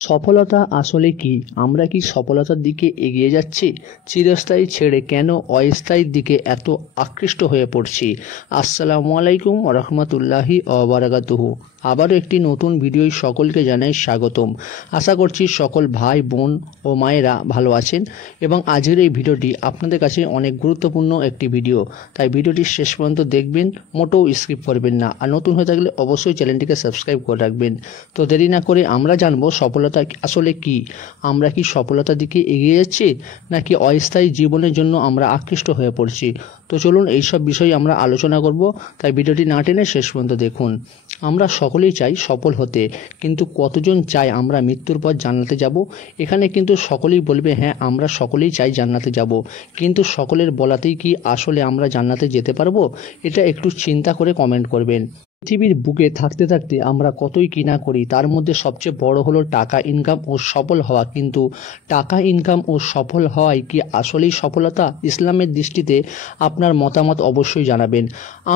সফলতা আসলে কি? আমরা কি সফলতার দিকে এগিয়ে যাচ্ছি? চিরস্থায়ী ছেড়ে কেন অস্থায়ীর দিকে এত আকৃষ্ট হয়ে পড়ছি? আসসালামু আলাইকুম রহমতুল্লাহি বারাকাতুহু। আবারও একটি নতুন ভিডিওয় সকলকে জানাই স্বাগতম। আশা করছি সকল ভাই বোন ও মায়েরা ভালো আছেন এবং আজকের এই ভিডিওটি আপনাদের কাছে অনেক গুরুত্বপূর্ণ একটি ভিডিও, তাই ভিডিওটি শেষ পর্যন্ত দেখবেন, মোটেও স্কিপ করবেন না। আর নতুন হয়ে থাকলে অবশ্যই চ্যানেলটিকে সাবস্ক্রাইব করে রাখবেন। তো দেরি না করে আমরা জানবো সফলতা আসলে কি। আমরা কি সফলতার দিকে এগিয়ে যাচ্ছি, নাকি অস্থায়ী জীবনের জন্য আমরা আকৃষ্ট হয়ে পড়ছি? তো চলুন এইসব বিষয়ে আমরা আলোচনা করব, তাই ভিডিওটি না টেনে শেষ পর্যন্ত দেখুন। আমরা সকলেই চাই সফল হতে, কিন্তু কতজন চাই আমরা মৃত্যুর পর জান্নাতে যাব? এখানে কিন্তু সকলেই বলবে হ্যাঁ আমরা সকলেই চাই জান্নাতে যাব, কিন্তু সকলের বলাতেই কি আসলে আমরা জান্নাতে যেতে পারবো? এটা একটু চিন্তা করে কমেন্ট করবেন। পৃথিবীর বুকে থাকতে থাকতে আমরা কতই কি না করি, তার মধ্যে সবচেয়ে বড় হলো টাকা ইনকাম ও সফল হওয়া। কিন্তু টাকা ইনকাম ও সফল হওয়াই কি আসলেই সফলতা? ইসলামের দৃষ্টিতে আপনার মতামত অবশ্যই জানাবেন।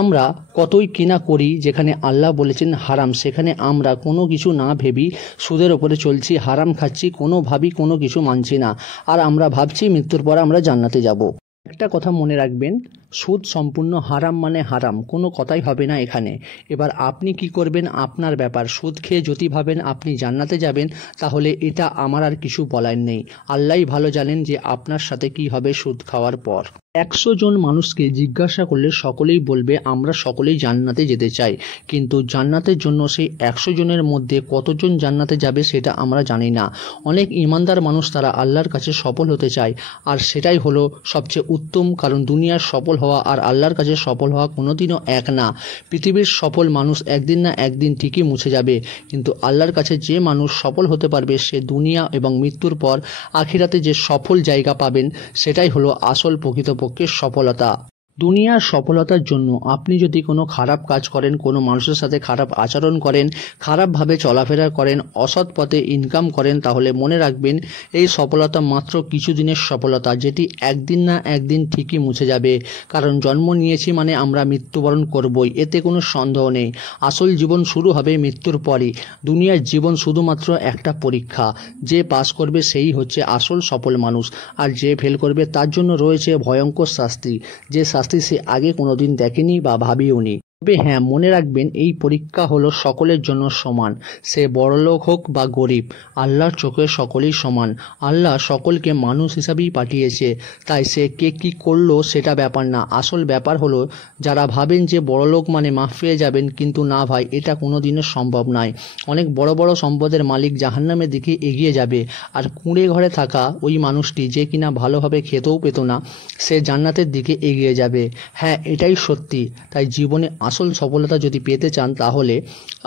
আমরা কতই কি না করি, যেখানে আল্লাহ বলেছেন হারাম, সেখানে আমরা কোনো কিছু না ভেবি সুদের ওপরে চলছি, হারাম খাচ্ছি, কোনোভাবেই কোনো কিছু মানছি না, আর আমরা ভাবছি মৃত্যুর পর আমরা জান্নাতে যাব। একটা কথা মনে রাখবেন, সুদ সম্পূর্ণ হারাম মানে হারাম, কোনো কথাই হবে না এখানে। এবার আপনি কি করবেন আপনার ব্যাপার। সুদ খেয়ে যদি ভাবেন আপনি জান্নাতে যাবেন, তাহলে এটা আমার আর কিছু বলার নেই। আল্লাহই ভালো জানেন যে আপনার সাথে কি হবে সুদ খাওয়ার পর। 100 জন মানুষকে জিজ্ঞাসা করলে সকলেই বলবে আমরা সকলেই জান্নাতে যেতে চাই, কিন্তু জান্নাতের জন্য সেই 100 জনের মধ্যে কতজন জান্নাতে যাবে সেটা আমরা জানি না। অনেক ইমানদার মানুষ তারা আল্লাহর কাছে সফল হতে চায়, আর সেটাই হলো সবচেয়ে উত্তম, কারণ দুনিয়ার সফল হওয়া আর আল্লাহর কাছে সফল হওয়া কোনোদিনও এক না। পৃথিবীর সফল মানুষ একদিন না একদিন ঠিকই মুছে যাবে, কিন্তু আল্লাহর কাছে যে মানুষ সফল হতে পারবে সে দুনিয়া এবং মৃত্যুর পর আখিরাতে যে সফল জায়গা পাবেন, সেটাই হলো আসল প্রকৃতপক্ষে সফলতা। দুনিয়ার সফলতার জন্য আপনি যদি কোনো খারাপ কাজ করেন, কোনো মানুষের সাথে খারাপ আচরণ করেন, খারাপভাবে চলাফেরা করেন, অসৎ পথে ইনকাম করেন, তাহলে মনে রাখবেন এই সফলতা মাত্র কিছু দিনের সফলতা, যেটি একদিন না একদিন ঠিকই মুছে যাবে। কারণ জন্ম নিয়েছি মানে আমরা মৃত্যুবরণ করবই, এতে কোনো সন্দেহ নেই। আসল জীবন শুরু হবে মৃত্যুর পরই। দুনিয়ার জীবন শুধুমাত্র একটা পরীক্ষা, যে পাস করবে সেই হচ্ছে আসল সফল মানুষ, আর যে ফেল করবে তার জন্য রয়েছে ভয়ঙ্কর শাস্তি, যে শাস্তি সে আগে কোনোদিন দেখেনি বা ভাবিওনি। তবে হ্যাঁ, মনে রাখবেন এই পরীক্ষা হলো সকলের জন্য সমান, সে বড়লোক হোক বা গরিব, আল্লাহর চোখে সকলেই সমান। আল্লাহ সকলকে মানুষ হিসাবেই পাঠিয়েছে, তাই সে কে কী করলো সেটা ব্যাপার না। আসল ব্যাপার হলো যারা ভাবেন যে বড়লোক মানে মাফ পেয়ে যাবেন, কিন্তু না ভাই, এটা কোনোদিনও সম্ভব নয়। অনেক বড় বড় সম্পদের মালিক জাহান্নামের দিকে এগিয়ে যাবে, আর কুঁড়ে ঘরে থাকা ওই মানুষটি যে কিনা ভালোভাবে খেতেও পেত না, সে জান্নাতের দিকে এগিয়ে যাবে। হ্যাঁ, এটাই সত্যি। তাই জীবনে আসল সফলতা যদি পেতে চান, তাহলে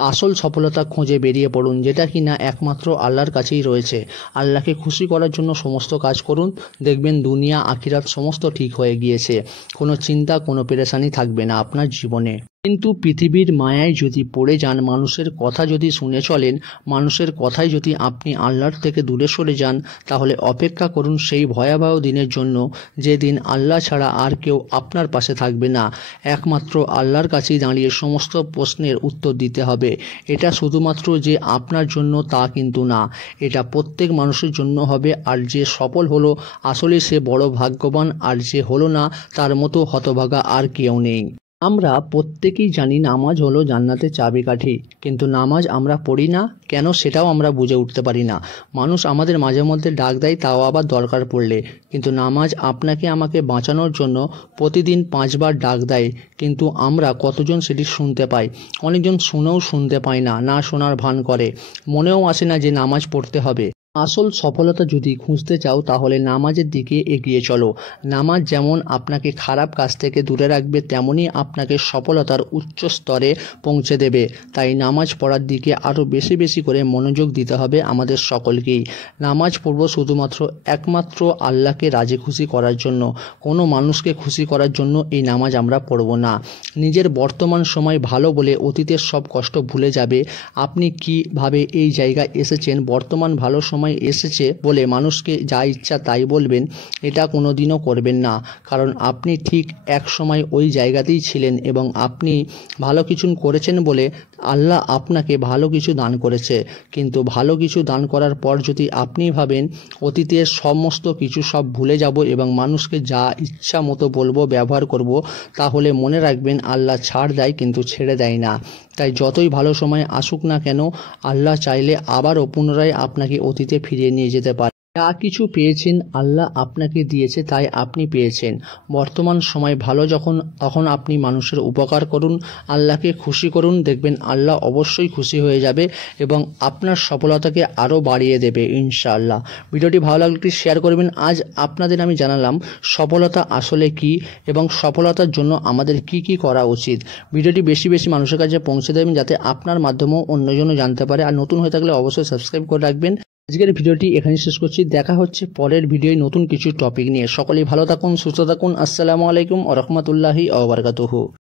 আসল সফলতা খুঁজে বেরিয়ে পড়ুন, যেটা কিনা একমাত্র আল্লাহর কাছেই রয়েছে। আল্লাহকে খুশি করার জন্য সমস্ত কাজ করুন, দেখবেন দুনিয়া আখিরাত সমস্ত ঠিক হয়ে গিয়েছে। কোনো চিন্তা, কোনো পেরেশানি থাকবে না আপনার জীবনে। কিন্তু পৃথিবীর মায়ায় যদি পড়ে যান, মানুষের কথা যদি শুনে চলেন, মানুষের কথায় যদি আপনি আল্লাহর থেকে দূরে সরে যান, তাহলে অপেক্ষা করুন সেই ভয়াবহ দিনের জন্য, যেদিন আল্লাহ ছাড়া আর কেউ আপনার পাশে থাকবে না। একমাত্র আল্লাহর কাছেই দাঁড়িয়ে সমস্ত প্রশ্নের উত্তর দিতে হবে। এটা শুধুমাত্র যে আপনার জন্য তা কিন্তু না, এটা প্রত্যেক মানুষের জন্য হবে। আর যে সফল হলো আসলে সে বড় ভাগ্যবান, আর যে হলো না তার মতো হতভাগা আর কেউ নেই। আমরা প্রত্যেকেই জানি নামাজ হলো জান্নাতের চাবিকাঠি, কিন্তু নামাজ আমরা পড়ি না কেন সেটাও আমরা বুঝে উঠতে পারি না। মানুষ আমাদের মাঝে মধ্যে ডাক দেয়, তাও আবার দরকার পড়লে, কিন্তু নামাজ আপনাকে আমাকে বাঁচানোর জন্য প্রতিদিন 5 বার ডাক দেয়, কিন্তু আমরা কতজন সেটি শুনতে পাই? অনেকজন শুনেও শুনতে পায় না, না শোনার ভান করে, মনেও আসে না যে নামাজ পড়তে হবে। আসল সফলতা যদি খুঁজতে চাও, তাহলে নামাজের দিকে এগিয়ে চলো। নামাজ যেমন আপনাকে খারাপ কাজ থেকে দূরে রাখবে, তেমনই আপনাকে সফলতার উচ্চ স্তরে পৌঁছে দেবে। তাই নামাজ পড়ার দিকে আরও বেশি বেশি করে মনোযোগ দিতে হবে আমাদের সকলকেই। নামাজ পড়ব শুধুমাত্র একমাত্র আল্লাহকে রাজি খুশি করার জন্য, কোনো মানুষকে খুশি করার জন্য এই নামাজ আমরা পড়ব না। নিজের বর্তমান সময় ভালো বলে অতীতের সব কষ্ট ভুলে যাবে। আপনি কিভাবে এই জায়গায় এসেছেন, বর্তমান ভালো সময় এসেছে বলে মানুষকে যা ইচ্ছা তাই বলবেন, এটা কোনোদিনও করবেন না। কারণ আপনি ঠিক এক সময় ওই জায়গাতেই ছিলেন এবং আপনি ভালো কিছু করেছেন বলে আল্লাহ আপনাকে ভালো কিছু দান করেছে, কিন্তু ভালো কিছু দান করার পর যদি আপনি ভাবেন অতীতের সমস্ত কিছু সব ভুলে যাব এবং মানুষকে যা ইচ্ছা মতো বলবো, ব্যবহার করব, তাহলে মনে রাখবেন আল্লাহ ছাড় দেয় কিন্তু ছেড়ে দেয় না। তাই যতই ভালো সময় আসুক না কেন, আল্লাহ চাইলে আবারও পুনরায় আপনাকে অতীতে ফিরিয়ে নিয়ে যেতে পারে। যা কিছু পেয়েছেন আল্লাহ আপনাকে দিয়েছে, তাই আপনি পেয়েছেন। বর্তমান সময় ভালো তখন আপনি মানুষের উপকার করুন, আল্লাহকে খুশি করুন, দেখবেন আল্লাহ অবশ্যই খুশি হয়ে যাবে এবং আপনার সফলতাকে আরও বাড়িয়ে দেবে ইনশাআল্লাহ। ভিডিওটি ভালো লাগলে একটি শেয়ার করবেন। আজ আপনাদের আমি জানালাম সফলতা আসলে কি এবং সফলতার জন্য আমাদের কি কি করা উচিত। ভিডিওটি বেশি বেশি মানুষের কাছে পৌঁছে দেবেন, যাতে আপনার মাধ্যমেও অন্যজনও জানতে পারে। আর নতুন হয়ে থাকলে অবশ্যই সাবস্ক্রাইব করে রাখবেন। আজকের ভিডিওটি এখানে শেষ করছি। দেখা হচ্ছে পরের ভিডিওয় নতুন কিছু টপিক নিয়ে। সকলেই ভালো থাকুন, সুস্থ থাকুন। আসসালামু আলাইকুম ওয়া রাহমাতুল্লাহি ওয়া বারাকাতুহু।